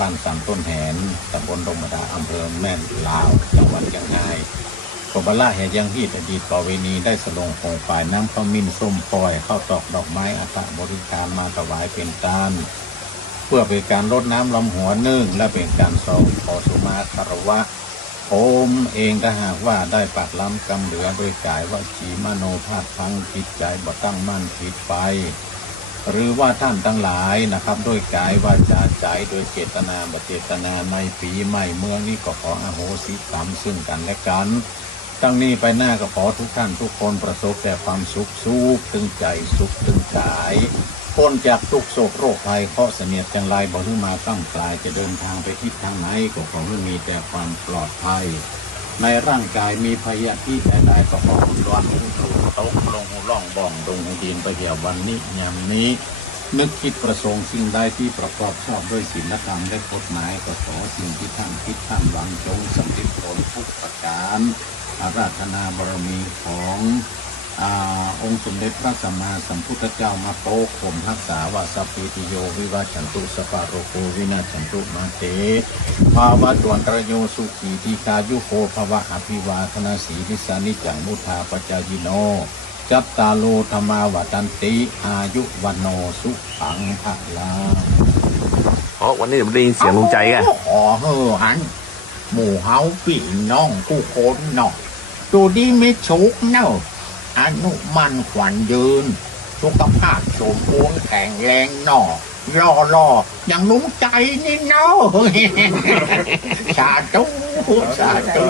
บ้านสันต้นแหนตำบลดงมดาอำเภอแม่ลาว จังหวัดเชียงรายกบล่าแห่ยังฮีดอดีตประเวณีได้สลงโคงฝ่ายน้ำข้าวมิ้นส้มปล่อยเข้าวตอกดอกไม้อัฐบริการมาถวายเป็นตานเพื่อเป็นการรดน้ำลำหัวนื่งและเป็นการสองขอสุมาคารวะผมเองถ้าหากว่าได้ปากล้ำกำเหลือด้วยกายว่าจีมโนภาพพังจิตใจบ่ตั้งมั่นผิดไป หรือว่าท่านทั้งหลายนะครับด้วยกายวาจาใจโดยเจตนาบ่เจตนาไม่ปีไม่เมืองนี้ก็ขออโหสิกรรมซึ่งกันและกันตั้งนี้ไปหน้าก็ขอทุกท่านทุกคนประสบแต่ความสุขสุขตึงใจสุขตึงกายพ้นจากทุกโศกโรคภัยเคราะเสนียดจังไรบ่ที่มาตั้งกลายจะเดินทางไปทิศทางไหนก็ขอให้มีแต่ความปลอดภัย ในร่างกายมีพยาธิใดๆก็ขอคุณร้อนหูตูตกลงหูร่องบ่ องลงหูดินไปเหี่ยววันนี้ยามนี้ นึกคิดประสงค์สิ่งใดที่ประกอบชอบด้วยศีลธรรมและกฎหมายก็ขอสิ่งที่ท่านคิดท่านหวังจงสำเร็จผลทุกประการอาราธนาบารมีขององค์สมเด็จพระสัมมาสัมพุทธเจ้ามาโตข่มรักษาวาสปิติโยวิวัชันตุสปาโรโกวินาศชันตุมาเตภาวะตวนตระโยสุขีทีกายุโคภวะอภิวาทนาสีนิสานิจังมุทาปจายโน จัตตาโลธรรมาวัตันติ อายุวันโนสุขังพลาเพราะวันนี้ผมได้ยินเสียงลุงใจกันขอเฮอหัน หมู่เฮาพี่น้องผู้คนเนาะดูดีไม่ชุกเนาะอนุมันขวัญยืน สุขภาพสมบูรณ์แข็งแรงเนาะรอรออย่างลุงใจนี่เนาะสาธุสาธุ